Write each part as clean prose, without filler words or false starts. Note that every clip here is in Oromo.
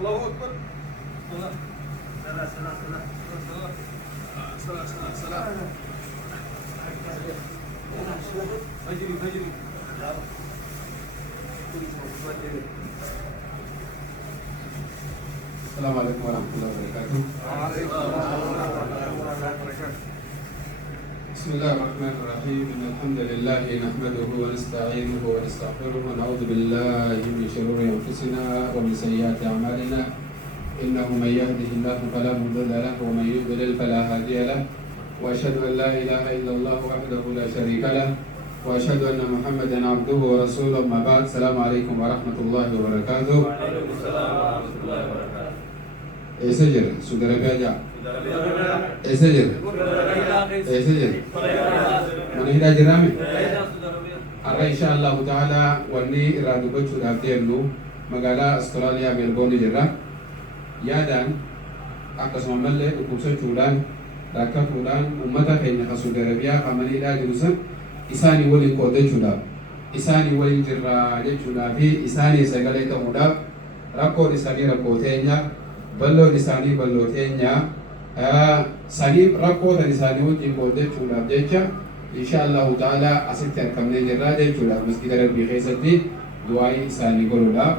الله أكبر. صلاة صلاة صلاة صلاة صلاة صلاة فجري فجري. السلام عليكم ورحمة الله وبركاته. بسم الله الرحمن الرحيم. إن الحمد لله نحمده ونستعينه ونستغفره ونعوذ بالله من شرور أنفسنا ومن سيئات أعمالنا. إنه من يهده الله فلا مضل له ومن يضلل فلا هادي له. وأشهد أن لا إله إلا الله وحده لا شريك له وأشهد أن محمدا عبده ورسوله. ما بعد. السلام عليكم ورحمة الله وبركاته. وعليكم السلام ورحمة الله وبركاته. سجل سودر بيجا سجل سجل من هنا جرامي أرى إن شاء الله تعالى وني إرادة بتشو دابتيرنو مقالة أستراليا ميلبورن جرا يادان أقسم ملة وكوسة جودان دكتور جودان أمتا كيني خسودر بيا كماني دا جلوسن إساني ولين كودة جودا إساني ولين جرا جودا في إساني سجلة تمودا ركو إساني ركوتينيا ballo isaanii ballooteenya sanii rakkootan isaanii wajjin qooddachuudhaaf jecha insha Allahu ta'ala asitti argamnee jirraa jechuudha. Masgida Rabbii keessatti du'aa'ii isaanii godhuudhaaf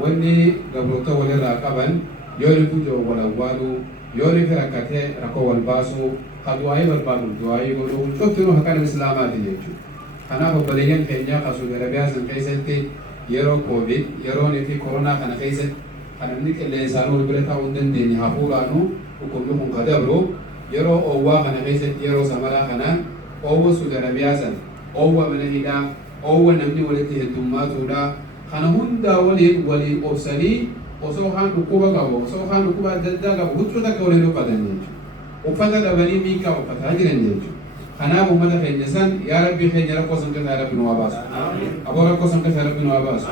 wanni gabroota walirraa qaban yoo nuti jiru wal awwaaluu yoo nuti rakkatee rakkoo wal baasuu ha du'aa'ii barbaadu du'aa'ii godhuu cuftinuu haqan islaamaati jechuudha. Kanaaf obboleeyyan keenya Saudi Arabiyaa san keessatti yeroo koovid yeroo nuti koronaa kana keessatti kanamni qilleensaan ol bira ta'uu hin dandeenye hafuuraanu dhukkubni kun kadabru yeroo oowwaa kana keessatti yeroo samaraa kanaan oowwa Saudi Arabiyaa san oowwa mana hidhaa oowwa namni walitti heddummaatuudha kana hundaa waliin obsanii osoo kaan dhukkuba qabu osoo kaan dhukkuba adda addaa qabu huccuu takka waliin uffatan jechuudha. Uffata dhabanii miikaa uffataa jiran jechuudha. Kanaaf uummata keenya san yaa Rabbii keenya rakkoo san keessaa Rabbi nu haa baasu. Aboo rakkoo san keessaa Rabbi nu haa baasu.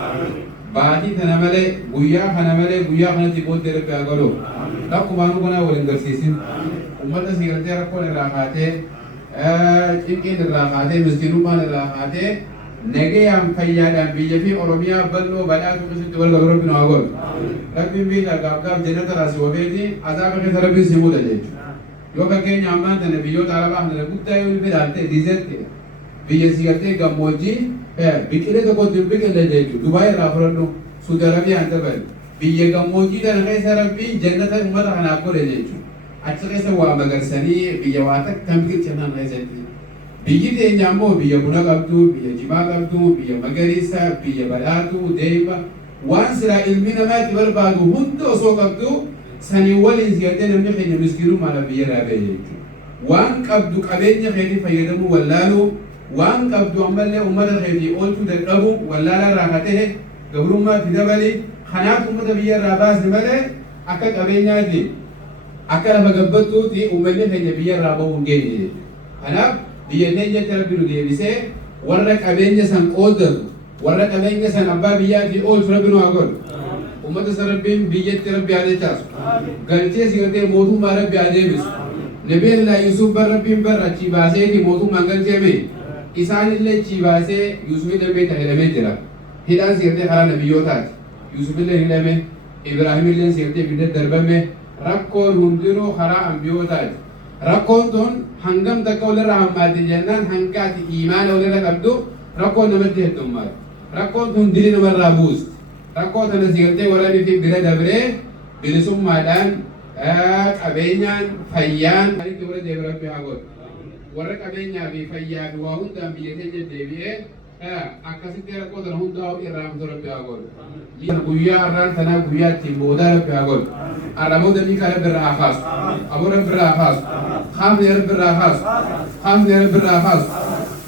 Baatii kana malee guyyaa kana malee guyyaa kanatti booddee Rabbi haa godhu. Rakkumaanuu kanaa waliin garsiisin. Uummata sigartee rakkoon irraa kaatee cinqiin irraa kaatee miskiinummaan irraa kaatee nagayaan fayyaadhaan biyya fi Oromiyaa bal'oo badhaatu keessatti wal galu Rabbi nu haa godhu. Rabbiin biyya gaaf jannata raasii wabeeti azaaba keessa Rabbiin si muuda jechuudha. Yoo fakkeenya ammaan tana biyyoota Arabaa kana guddaa yoo ilaaltee diizetti biyya sigartee gammoojjii biqilee tokkotti biqile jechuudha. Dubaay irraa fudhannu Saudi Arabiyaan dabal biyya gammoojjii kana keessa Rabbiin jannata uummata kanaaf godhe jechuudha. Achi keessa waa magarsanii biyya waa takka biqilchan keessatti. Biyyi teenya ammoo biyya buna qabdu, biyya jimaa qabdu, biyya magariisa, biyya badhaatu, deema waan silaa ilmi namaa itti barbaadu hunda osoo qabdu sanii waliin sigatee namni keenya miskiinummaadhaan biyya irraa ba'e jechuudha. Waan qabdu qabeenya keetii fayyadamuu wallaaluu waan qabdu ammallee uummata keetii oolchuu dadhabu wallaalaa irraa ka ta'e gabrummaatti dabali kanaaf uummata biyya irraa baasne malee akka qabeenyaatti akka lafa gabbattuutti uummanni keenya biyya irraa ba'uu hin geenye jechuudha. Kanaaf biyya keenyatti Rabbi nu deebisee warra qabeenya san qooddatu warra qabeenya san abbaa biyyaatii oolchu Rabbi nu haa godhu. Ummata san Rabbiin biyyatti Rabbi haa dachaasu. Galchee sigatee mootummaa Rabbi haa deebisu. Nabiyyi Allah Yusuf bar Rabbiin bar achi baaseeti mootummaan galcheeme. Isaanillee achi baasee Yusufillee beekta hidhamee jira. Hidhaan sigatee karaa nabiyyootaati. Yusufillee hidhame, Ibraahimillee sigatee bidda darbame. Rakkoon hundinuu karaa ambiyootaati. Rakkoon tun hangam takka walirraa hammaate jennaan hangaati imaana walirra qabdu rakkoon namatti heddummaatu. Rakkoon tun dili namarraa buusti. Rakkoo tana sigartee waraanii fi bira dabree bilisummaadhaan qabeenyaan fayyaan alitti warra deebi Rabbi haa godhu. Warra qabeenyaa fi fayyaa fi waa hundaan biyya keenya deebi'ee akkasitti rakkoo tana hundaa irraanfatu Rabbi haa godhu. Guyyaa har'aan tanaa guyyaa ittiin boodaa Rabbi haa godhu. Arraboota miikaa Rabbi irraa haa kaasu. Aboo Rabbi irraa haa kaasu. Haafni Rabbi irraa haa kaasu. Haafni Rabbi irraa haa kaasu.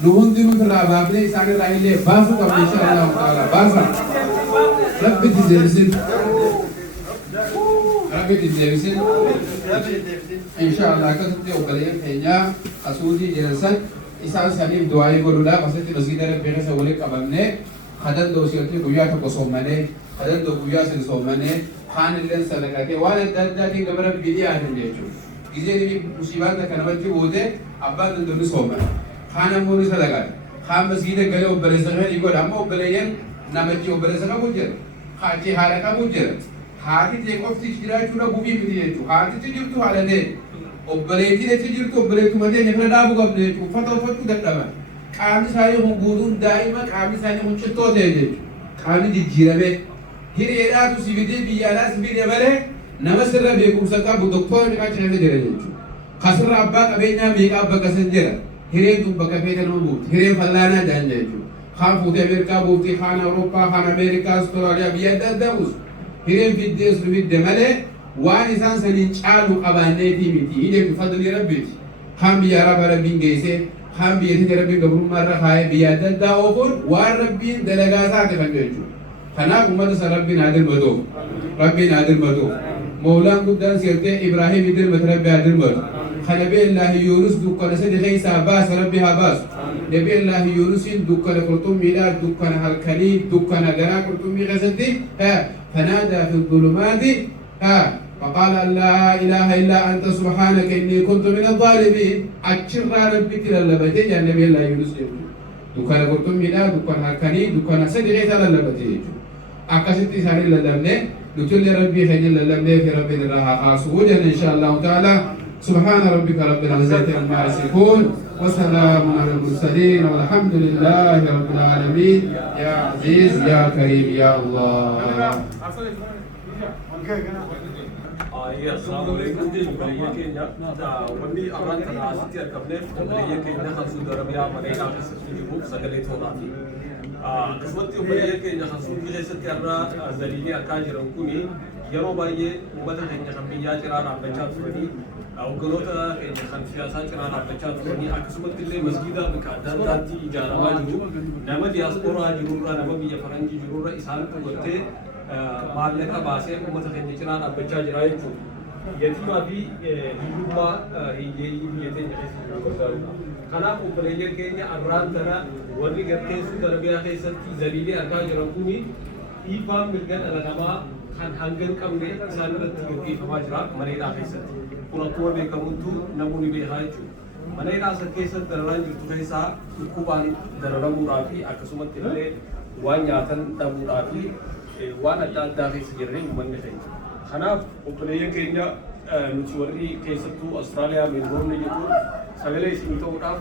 Nu hundinuu irraa baafnee isaan irraa illee baasuu qabna inshaa Allah ta'ala baasa. Rabbi ti deebisin. Rabbi dindeebisin. Inshallah akkasitti obboleeyyan keenya asuudii jiransan isaan saniif du'aayii godhuudhaaf asitti masgiida Rabbii keessa walitti qabamnee kadandoo si'atti guyyaa tokko soommanee kadandoo guyyaa sin soommanee kaan illee sadaqatee waan adda addaatiin gama Rabbii dhiyaatan jechuudha. Gizeen musiibaan takka namatti buute abbaan dandoonni soomman kaan ammoo ni sadaqata kaan masgiida galee obboleessa kana ni godha amma obboleeyyan namichi obboleessa qabu jira haati haadha qabu jira haati ta'e qofti jiraachuu dhabuufi miti jechuudha haatichi jirtu haadha ta'e obboleettiin achi jirtu obboleettuma ta'e nyaata dhaabuu qabdu jechuudha uffata uffachuu dadhaban qaamni isaanii kun guutuun daa'ima qaamni isaanii kun cittoo ta'e jechuudha qaamni jijjiirame hiriyeedhaatu si fidee biyyaadhaa si fidee malee nama sirra beekumsa qabu doktorri achi keessa jira jechuudha. Kasirra abbaa qabeenyaa meeqaa bakka san jira hireen tun bakka feeta nama buufti hireen fallaanaa jaan jechuudha. Kaan fuutee Ameerikaa buufti kaan Awurooppaa kaan Ameerikaa Astiraaliyaa biyya adda addaa buusu hireen fiddee sun fidde malee waan isaan saniin caalu qabaanneetii miti hidheetu fadlii rabbiiti. Kaan biyya arabaa rabbiin geessee kaan biyya tija rabbiin gabrummaa irra kaayee biyya adda addaa oofuun waan rabbiin dalagaa isaati kan jechuudha. Kanaaf uummata isa rabbiin haa dirmatuuf rabbiin haa dirmatuuf. مولان قدام سيرتي إبراهيم يدير ربي هدرمر خنبي الله يونس دكان سيد خيسا باس ربي هباس نبي الله يونس دكان قرطم ميلاد دكان هالكلي دكان درا قرطم غزتي ها فنادى في الظلمات ها فقال لا إله إلا أنت سبحانك إني كنت من الظالمين أشر ربي كلا لبتي يا نبي الله يونس دكان قرطم ميلاد دكان هالكلي دكان سيد خيسا لبتي أكاسيتي ساري لدمنه نتول ربي خير لله في رب الراحة أسوجا إن شاء الله تعالى سبحان ربك رب العزة عما يصفون وسلام على المرسلين والحمد لله رب العالمين يا عزيز يا كريم يا الله. السلام عليكم بلية كينيا وني أران تناسيتي أركبني بلية كينيا خمسون دربيا مدينة في سجوب سجلت هوناتي قسمتي بلية كينيا خمسون كيسة ترى زليني أكاجر كوني يرو باية وبدأ كينيا خمسية جرا رابطات فني أو قلوتا كينيا خمسية جرا رابطات فني أقسمت كل مسجدا بكادان داتي إجارة واجرو نما دياسبورا جرورا نما بيا فرنجي جرورا إسان كوتة maallaqa baasee uummata keenya cinaan dhaabbachaa jira jechuudha. Yatiimaa fi hiyyummaa hiyyeeyyii biyya keenya keessatti gargaarudha. Kanaaf obboleeyyan keenya arraan tana warri garteessuu darbiyaa keessatti zaliilee argaa jiran kuni dhiibbaan mirga dhala namaa kan hanga hin qabne isaan irratti gaggeeffamaa jira maneedhaa keessatti. Kun akkuma beekamutti namoonni beekaa jechuudha. Maneedhaa san keessatti dararaan jirtu keessaa dhukkubaan dararamuudhaa fi akkasumatti illee waan nyaatan dhabuudhaa fi waan adda addaa keessa jiranii uummanni keenya. Kanaaf obboleeyyan keenya nuti warri keessattuu Awustiraaliyaa Meelboorni jechuun sagalee isinii ta'uudhaaf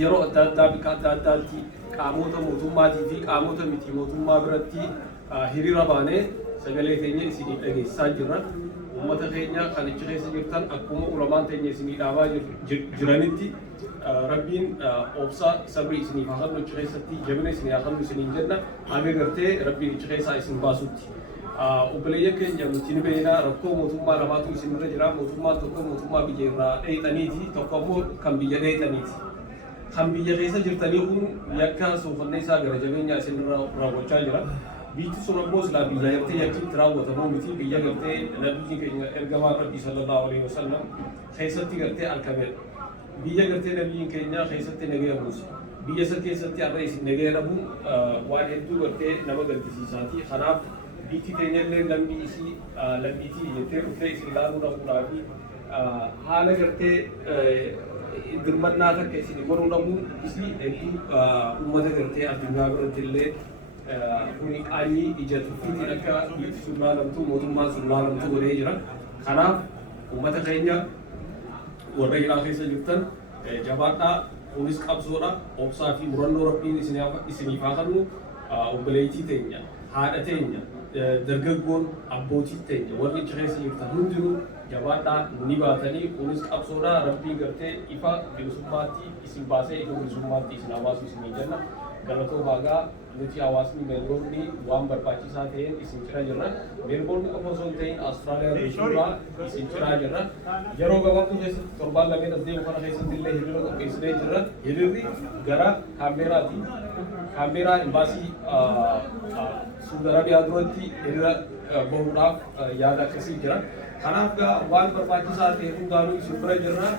yeroo adda addaa bakka adda addaatti qaamota mootummaatii fi qaamota miti mootummaa biratti hiriira baanee sagalee keenya isinii dhageessisaa jirra. Uummata keenya kan achi keessa jirtan akkuma ulamaan keenya isinii dhaabaa jiranitti rabbiin obsa sabrii isinii haa kennu achi keessatti jabina isinii haa kennu isiniin jenna haga gartee rabbiin achi keessaa isin baasutti. Obboleeyyan keenya nuti ni beeknaa rakkoo mootummaa lamaatu isinirra jira. Mootummaan tokko mootummaa biyya irraa dheexaniiti tokko immoo kan biyya dheexaniiti. Kan biyya keessa jirtanii kun yakka soofannee isaa gara jabeenyaa isinirra raawwachaa jira. Biyyi sun ammoo silaa biyya gartee yakkiitti raawwatamu miti biyya gartee nabiyyi keenya ergamaa rabbii sallallahu alaihi wasallam keessatti gartee argameedha. Biyya gartee nabiyyiin keenya keessatti nagaya buusa. Biyya isa keessatti har'a isin nagaya dhabuun waan hedduu gartee nama gaddisiisaati. Kanaaf biyyi keenya illee lammii isii lammiitii jettee dhuftee isin ilaaluu dhabuudhaa fi haala gartee dirmannaa takka isin godhuu dhabuun isii hedduu uummata gartee addunyaa biratti illee kuni qaanyii ija tuffiitiin akka biyyi sun laalamtu mootummaan sun laalamtu godhee jira. Kanaaf uummata keenya warra jiraa keessa jirtan jabaadhaa kunis qabsoodha obsaa fi murannoo rabbiin isiniif haa kennu obboleettii teenya haadha teenya dargaggoon abbootii teenya warri achi keessa jirtan hundinuu jabaadhaa ni baatanii kunis qabsoodha rabbiin gartee ifa bilisummaatti isin baasee ifa bilisummaatti isin hawaasu isinii jenna galatoo baagaa nuti hawaasni Meelboorni waan barbaachisaa ta'een isin cina jirra. Meelboorni qofa osoo hin ta'in Awustiraaliyaa guutuurraa isin cinaa jirra. Yeroo gabaabduu keessatti torbaan lameen as deemu kana keessatti illee hiriira qopheessinee jirra. Hiriirri gara Kaambeeraati. Kaambeeraa imbaasii Suudi Arabiyaa duratti hiriira bahuudhaaf yaada akkasii jira. Kanaaf gaa waan barbaachisaa ta'e hundaanuu isin bira jirra.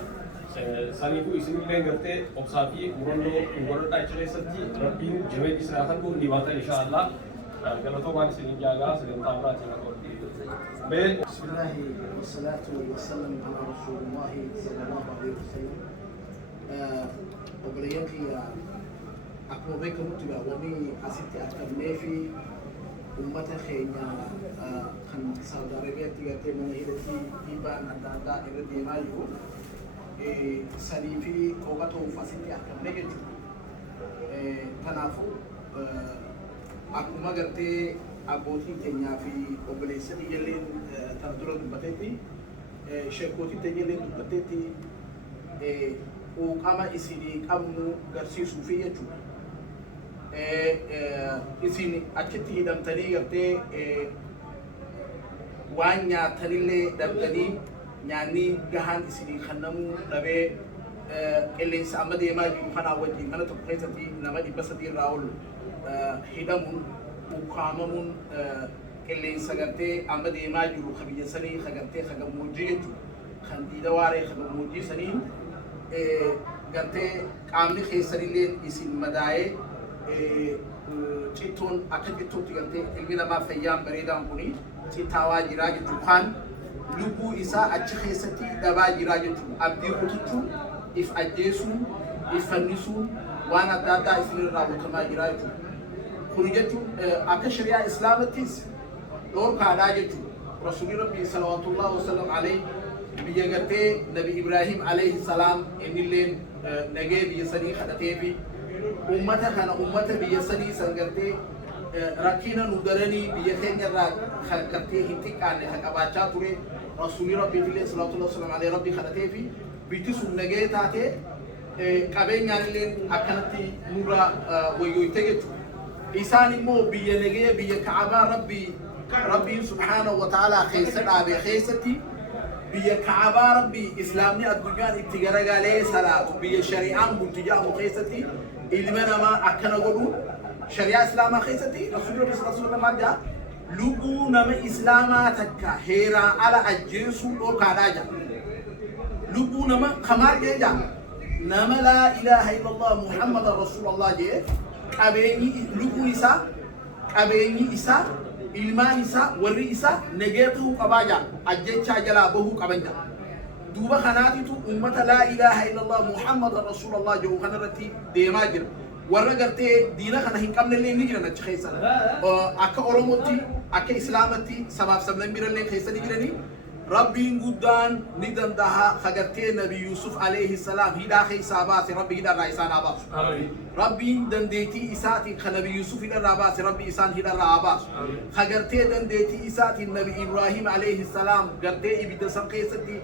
Saniifuu isinillee gartee obsaa fi murannoo godhadhaa achi keessatti rabbiin jabeenya isin haa kennu ni baatan inshaallah. Galatoomaan isiniin jaalaa sagantaa biraatiin akka بسم الله والصلاة والسلام على رسول الله صلى الله عليه وسلم. وبليانكي أكو بيك متبع ومي أسيتي أكمل في أمة خينا خن سعودية عربية تيجي من هيرتي إيبان أندا إردي مايو سنيفي كوباتو فاسيتي أكمل جت تنافو أكو ما قرتي abbootiin keenyaa fi obboleessa ijoolleen tan dura dubbatetti sheekootii ijoolleen dubbatetti quuqama isinii qabnu garsiisuu fi jechuudha. Isin achitti hidhamtanii gartee waan nyaatanillee dhabdanii nyaanni gahaan isinii kennamuu dhabee qilleensa amma deemaa jiru kanaa wajjin mana tokko keessatti nama 300 irraa ol hidhamuun ukaamamuun qilleensa gartee amma deemaa jiru kabiyya sanii kagartee kagammoojjii jechuudha. Kan diida waaree kagammoojjii sanii gartee qaamni keessanillee isin madaa'ee cittoon akka cittootti gartee ilmi namaa fayyaan bareedaan kuni cittaawaa jiraa jechuudha. Kan lubbuu isaa achi keessatti dhabaa jiraa jechuudha. Abdii kutichuun if ajjeesuun if fannisuun waan adda addaa isinirraa raawwatamaa jiraa jechuudha. Kun jechuun akka shari'aa islaamattis dhoorkaadhaa jechuudha. Rasuulli Rabbii salawaatullaahi wasallam alayhi biyya gartee Nabi Ibraahim alayhi salaam innilleen nagee biyya sanii kadhatee fi ummata kana ummata biyya sanii san gartee rakkina nu daranii biyya keenya irraa gartee hin xiqqaanne kan qabaachaa ture. Rasuulli Rabbii illee salawaatullaahi wasallam alayhi Rabbii kadhatee fi biyyi sun nagee taatee qabeenyaan illee akkanatti nurraa wayyooyte jechuudha. إنسان مو بينجي بيكعبا ربي سبحانه وتعالى خيسنا بخيستي بيكعبا ربي إسلامي الدنيا ابتجارا عليه صلاة بيشريعة منتجاه خيستي اللي من ما أكنا قولوا شريعة إسلام خيستي رسول الله صلى الله عليه وسلم قال لقو نما إسلاماتك هيرا على الجنس وكاراجا لقو نما خمار جيجا نما لا إله إلا الله محمد رسول الله جي qabeenyi lubbuu isaa qabeenyi isaa ilmaan isaa warri isaa nageetuu qabaa jaa ajjechaa jalaa bahuu qaban jaa duuba kanaatitu ummata laa ilaaha illallah muhammadan rasuulallah jedhu kanarratti deemaa jira warra gartee diina kana hin qabnellee ni jiran achi keessa akka oromootti akka islaamatti sabaaf sablan birallee keessa ni jiranii ربين قدان ندن دها خجرتين نبي يوسف عليه السلام هدا خي ساباس ربي هدا رايسان عباس ربين دن ديتي إساتي خنبي يوسف هدا راباس ربي إسان هدا راباس خجرتين دن ديتي إساتي النبي إبراهيم عليه السلام قرتي إبدا سمقيستي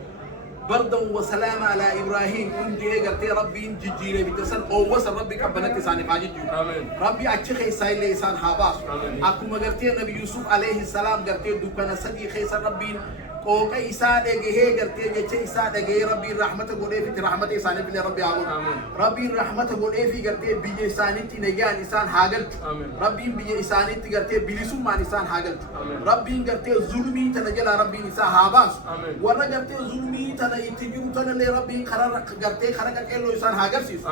بردا وسلام على إبراهيم كن جي قرتي ربي جيجيري بتسن أو وصل ربي كبنت ساني فاجد ربي أتشخي سايل إسان حاباس أكو مقرتي نبي يوسف عليه السلام قرتي دوكنا سدي خيسان ربين اوكي إسادة جهة قرتي جتة إسادة جهة ربي رحمته قولي في رحمته إنسان في ربي عون ربي رحمته قولي في قرتي بيجي إنسان تي نجان إنسان حاجل ربي بيجي إنسان تي قرتي بيلسوم ما إنسان حاجل ربي قرتي ظلمي تنجلا ربي إنسان هاباس ورا قرتي ظلمي تنا يتجرو تنا لي ربي خرر قرتي خرر كيلو إنسان حاجل سيس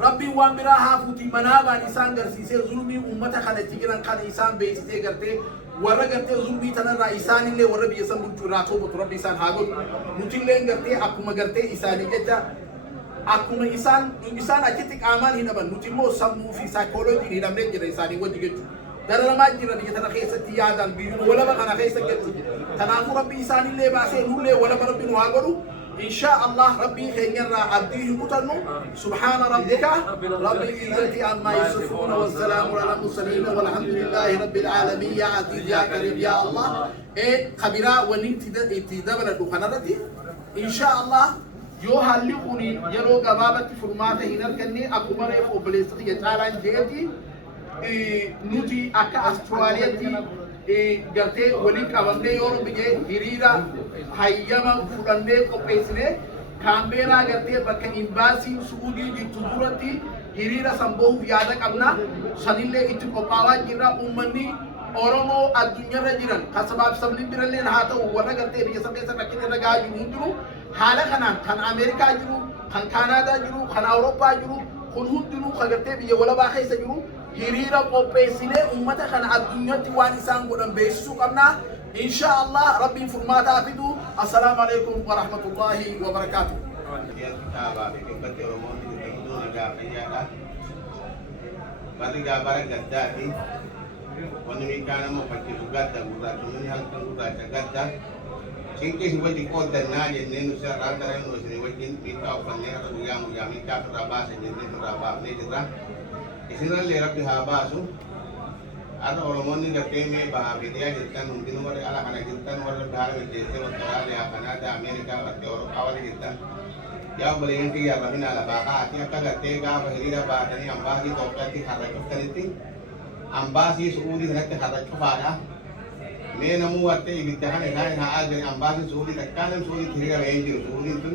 ربي وامرا هافوتي منابا إنسان قرسيسي ظلمي أمته خلت تجران كان إنسان بيسي قرتي warra gartee zulmii tanarraa isaanillee warra biyya san bulchuu irraa toobatu rabbi isaan haa godhu nutillee gartee akkuma gartee isaanii jecha akkuma isaan achitti qaamaan hin dhaban nuti immoo sammuu fi saayikooloojiin hidhamnee jira isaanii wajji jechuudha dararamaa jira biyya tana keessatti yaadaan biyyuma walaba kana keessa jechuudha kanaafuu rabbi isaanillee baasee nullee walaba rabbi nu haa godhu إن شاء الله ربي خيرنا عبديه متنو سبحان ربك رب العزة عما يصفون والسلام على المرسلين والحمد لله رب العالمين يا عزيز يا كريم يا الله خبيرا ونتدبر الدخاناتي إن شاء الله يو هاللقوني يرو قبابة فرماته هنالكني أكو مريف وبليستي يتعالى جيتي نوتي أكا أستراليتي gartee waliin qabamnee yoo biyye hiriira hayyama fudhannee qopheessinee kaambeeraa gartee bakka imbaasiin suudii jirtu duratti hiriira san bahuuf yaada qabna sanillee itti qophaawaa jirra uummanni Oromoo addunyaarra jiran kan sabaaf sabni birallee haa ta'u warra gartee biyya san keessa rakkina irra gahaa jiru hundinuu haala kanaan kan Ameerikaa jiru, kan Kaanaadaa jiru, kan Awurooppaa jiru, kun hundinuu kan gartee biyya walabaa keessa jiru hiriira qopheessinee uummata kana addunyaatti waan isaan godhan beeksisuu qabna. Insha Allah rabbiin furmaataa fidu. Assalaamu alaikum wa rahmatullahi wa barakatuh. Mari gambar gadda ni, wani mi kana mo pakai gadda gura, cuma ni hal kan gura gadda. Singkir sebuah di kota nanya ni nusa antara nusa ni wajib minta opennya atau yang minta terabas saja ni terabas ni juga. Isinya lerap di habasu. Ada orang ni kerja me bahagia dia jiltan mungkin nomor ala kana jiltan nomor bahar me jiltan Australia, Kanada, Amerika atau Eropa awal jiltan. Yang beliin tiga tapi nala baka akhirnya kan tega bahirira bahani ambasi topati harakut kaniti ambasi Saudi nanti harakut pada me namu arte ibitahan ekai haal dari ambasi Saudi takkan Saudi hirira benjir Saudi itu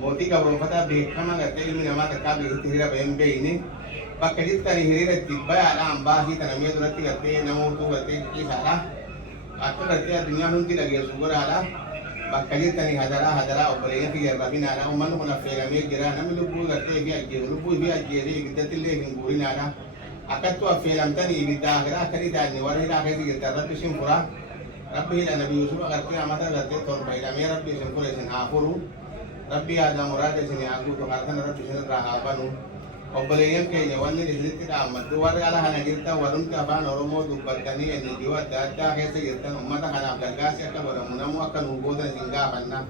moti ka berfata bekama ngate ilmu nama takkan hirira benbe ini pakai tani hirira tiba ada ambasi tanamnya tu nanti kate namu tu kate kisah atau nanti dunia nanti lagi subur ada bakkalit tani hadara operenya fi rabina ana umman kuna fela me gira na lubu gatte bi ajje lubu bi ajje ri gidatil le nguri nana akatu fela tani ibida gira kari dani wari da kari gitta rabbi simpura rabbi ila nabi yusuf gatte amata gatte tor baida me rabbi simpura sin afuru rabbi ada murade sin aku to kartan rabbi sin rahabanu operenya ke nyawanni dilitti da amadu wari ala hana gitta warun ka ban oromo dubbadani en diwa data kese gitta ummata kana gargasi akka baramunamu akka nugoda singa banna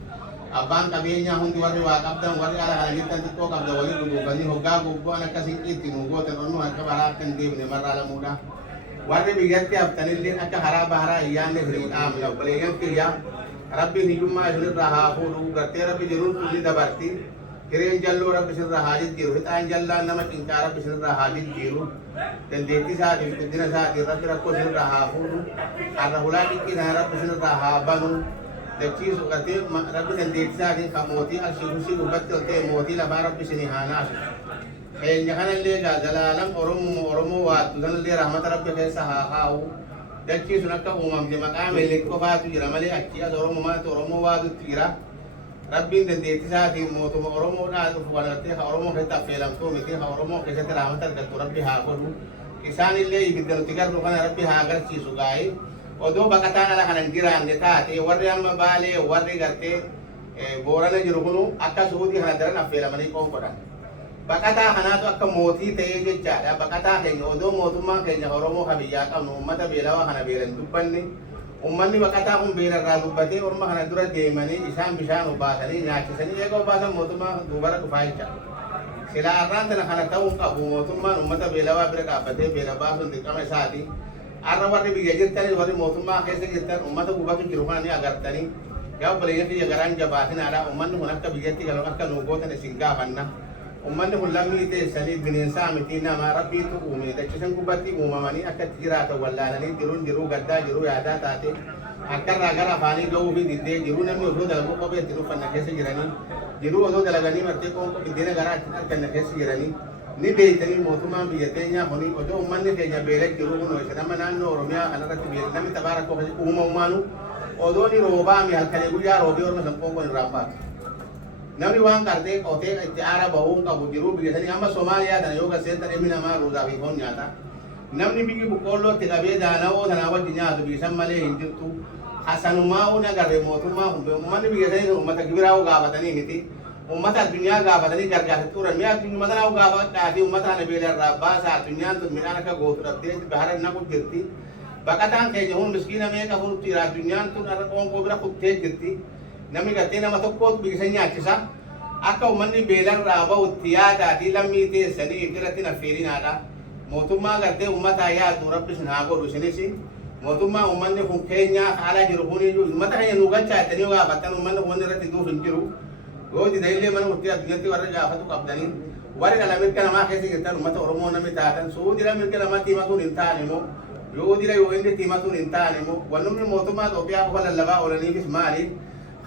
aban kabenya hundi wari wa kabdan wari ala hana gitta to kabda wali dubani hoga gubbo ana kasinki nugoda ronno akka barakan debne marala muda wari bigatti abtanilin akka haraba hara iyanne hirin amna operenya ke ya rabbi nijumma hirin raha furu gatte rabbi jerun tulli dabarti Keren jallo rabbi sirra hajit jiru hitaan jalla nama tingka rabbi sirra hajit jiru dan deti saat itu dina saat rabbi rakko sirra hafuru arra hulaki kina rabbi sirra habanu dachi sukati rabbi dan deti saat ini kamoti asyirusi ubat te moti la rabbi sini hanas kayaknya kan lega jalalam oromo watu dan le rahmat rabbi kaisa hau dachi sunaka umam de maqam lekko fatu jira male akki oromo ma oromo watu tira Rabbi dan deti saat ini mau tuh Oromo na tuh wanita Oromo kita film tuh mesti Oromo kita terlambat tergantung Rabbi hakodu kisan ile ibidal tiga rukan Rabbi hagar si sugai odo bakatan ala kanan giran deta te warri amma bale warri garte borana jirukunu akka suudi hadaran afela mani ko koda bakata hana to akka moti te je jada bakata ke odo motuma ke Oromo habiya kam ummata belawa hana belan dubanni ummanni bakata kun beera radubbate orma kana dura deemani isaan bishaan obaasanii nyaachisanii eega obaasan mootummaa duubara dhufaa jecha sila arraan tana kana ta'uun qabu mootummaan ummata beelawaa bira dhaabbatee beela baasuun dirqama isaati arra warri biyya jirtanii warri mootummaa keessa jirtan ummata gubatu jiru kana ni agartanii yaa obboleeyyan biyya garaan jabaatinaadha ummanni kun akka biyyatti galuun akka nuu gootan isin gaafanna ummanni kun lammii teessanii bineensaa miti nama rabbiitu uume dachisan gubbatti uumamanii akkatti jiraatan wallaalanii jiruu gaddaa jiruu yaadaa taate akkarraa gara afaanii ga'uu fi diddee jiruu namni osoo dalaguu kophee itti uffanna keessa jiranii jiruu osoo dalaganii martee qoonqoo biddeena garaa itti arganna keessa jiranii ni beeytanii mootummaan biyya teenyaa kuni osoo ummanni keenya beela jiruu kun isa nama naannoo Oromiyaa kanarratti beela namni tabaa rakkoo uumamumaanu odoo ni roobaami halkanii guyyaa roobee orma san qoonqoon irraan baatu namni waan qartee qotee itti aara bahuun qabu jiruu biyya sanii amma Somaaliyaa tana yoo gaseetta dhimmi namaa ruusaa fi foon nyaata namni biyyi boqqoollootti qabee daana'oo tanaa wajji nyaatu biyya san malee hin jirtu hasanumaa una garee mootummaa ummanni biyya sanii ummata gibiraa gaafatanii miti ummata addunyaa gaafatanii gargaarsa turan mi'a ummata naa gaafadhaa fi ummata ana beelarraa baasaa addunyaan tun midhaan akka gootu dhabdee bahara naqu jirti baqataan keenya hun miskiina meeqa furutti jira addunyaan tun har'a qoonqoo bira kuttee jirti namni gartee nama tokkootu biyya nyaachisa akka ummanni beelarraa bahutti yaadaatii lammii teessanii irratti naffeerinaadha mootummaa gartee ummataa yaadu rabbi sin haa godhu isinis mootummaa ummanni kun keenya haala jiru kun ummata keenya nu galchaa jettanii gaafattan ummanni kun irratti duuf hin jiru yoo dida illee mana murtii addunyatti warra gaafatu qabdanii warri dhala mirga namaa keessa jirtan ummata Oromoo namni taatan suudira mirga namaa tiimatuun hin taane immoo yoo dira yoo inni tiimatuun hin taane immoo wannumni mootummaa Itoophiyaa qofa lallabaa oolaniifis maali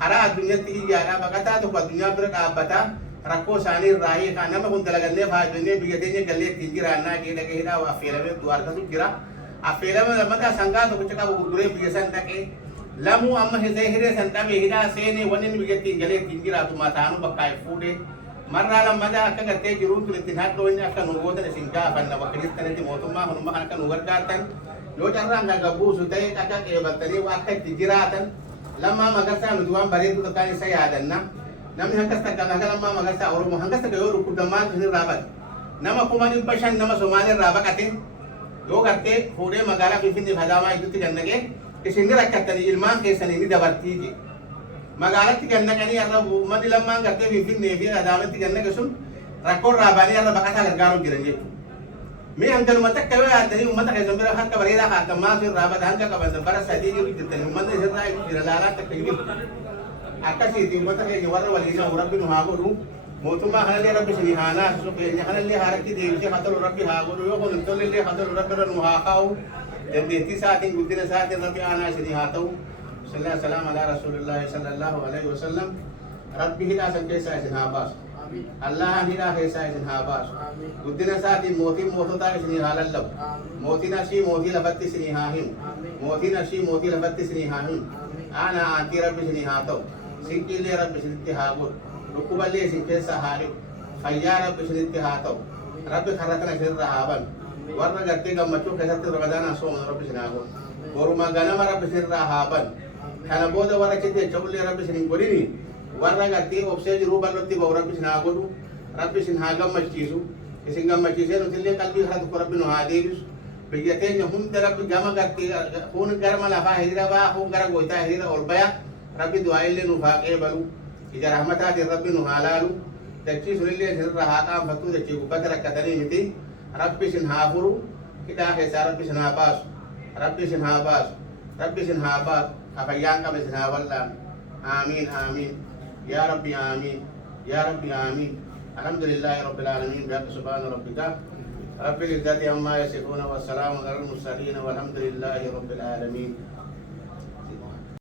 karaa addunyatti iyyaadhaa baqataa tokko addunyaa bira dhaabbataa rakkoo isaanii irraa hiikaa nama kun dalagannee faayidannee biyya teenya gallee ittiin jiraannaa jedhagee hidhaa affeelamee du'aartatu jira affeelama lammata sangaa tokko caqabu gurguree biyya san dhaqee lamuu amma hiree san dhabee hidhaa seenee wanni inni biyyattiin galee ittiin jiraatu mataanuu bakka fuudhee marraa lammadaa akka gartee jiruutu ittiin hadhoonni akka nu gootan isin gaafanna bakka jirtanitti mootummaa hunummaa kan akka nu gargaartan yoo carraan gaggabuusu ta'ee akka qeebaltanii akka itti jiraatan lammaa magarsaa nuti waan bareedu tokkaan isa yaadanna namni hangas takka akka lammaa magarsaa oromoo hangas takka yoo dhukkubdamaan isin irraa baqe nama 500 nama Somaalee irraa baqate yoo gartee fuudhee magaalaa Finfinneef Adaamaa iddootti gannaqee isin rakkattanii ilmaan keessanii ni dabartii je magaalatti gannaqanii irra uummanni lammaan gartee Finfinnee fi Adaamaatti gannaqe sun rakkoo irraa baanii irra baqataa gargaaruuf jiran jechuudha. Mee hangaluma takka yoo yaaddanii uummata keessan bira harka bareedaa haatan maaf irraa bada hanga qaban bara sadii jiru jirtanii uummanni isirraa jira laalaa takka hin jiru. Akkasiiti uummata keenya warra waliin rabbi nu haa godhu. Mootummaa kanallee rabbi isinii haa naasisu keenya kanallee haaratti deebisee haa tolu rabbi haa godhu yoo kun hin tollellee haa tolu rabbi irra nu haa kaa'u dandeettii isaatiin guddina isaatiin rabbi aanaa isinii haa ta'u. Sallallahu salaam ala rasuulillahi sallallahu alaihi wasallam rabbi hidhaa san keessaa isin haa baasu. Allahan hidhaa keessaa isin haa baasu. Guddina isaatiin mootiin moototaa isinii haa lallabu. Mootiin ashii mootii lafatti isinii haa himu. Mootiin ashii mootii lafatti isinii haa himu. Aanaa aantii rabbi isinii haa ta'u. Sinqiillee rabbi isinitti haa godhu. Dhukkuballee isin keessaa haa dhibu. Fayyaa rabbi isinitti haa ta'u. Rabbi karra kana isinirra haa banu. Warra gartee gammachuu keessatti ramadaanaa sooman rabbi isin haa godhu. Boruma ganama rabbi isinirraa haa banu. Kana booda warra achitti jechabullee rabbi isin hin godhini. Warra gartee obsee jiruu bal'ootti bahu rabbi isin haa godhu. Rabbi isin haa gammachiisu. Isin gammachiisee nutillee qalbii kana tokko rabbi nu haa deebisu. Biyya teenya hunda rabbi gama gartee kun gara lafaa hiriira baa kun gara gootaa hiriira ol baya. Rabbi du'aa nuuf haa qeebalu. Ija rahmataatiin rabbi nu haa laalu. Dachii sunillee isinirra haa qaanfattu dachii gubbatti rakkatanii miti. Rabbi isin haa furu. Hidhaa keessaa rabbi isin haa baasu. Rabbi isin haa baasu. Rabbi isin haa baasu. Kafayyaan qabe isin haa wallaan. Aamiin aamiin. Yaa Rabbi aamiin. Yaa Rabbi aamiin. Alhamdulillahi rabbil aalamiin. Bihaqqi subhaana rabbika. Rabbil izzati ammaa yasifuuna wa salaamun alal mursaliin walhamdulillahi rabbil aalamiin.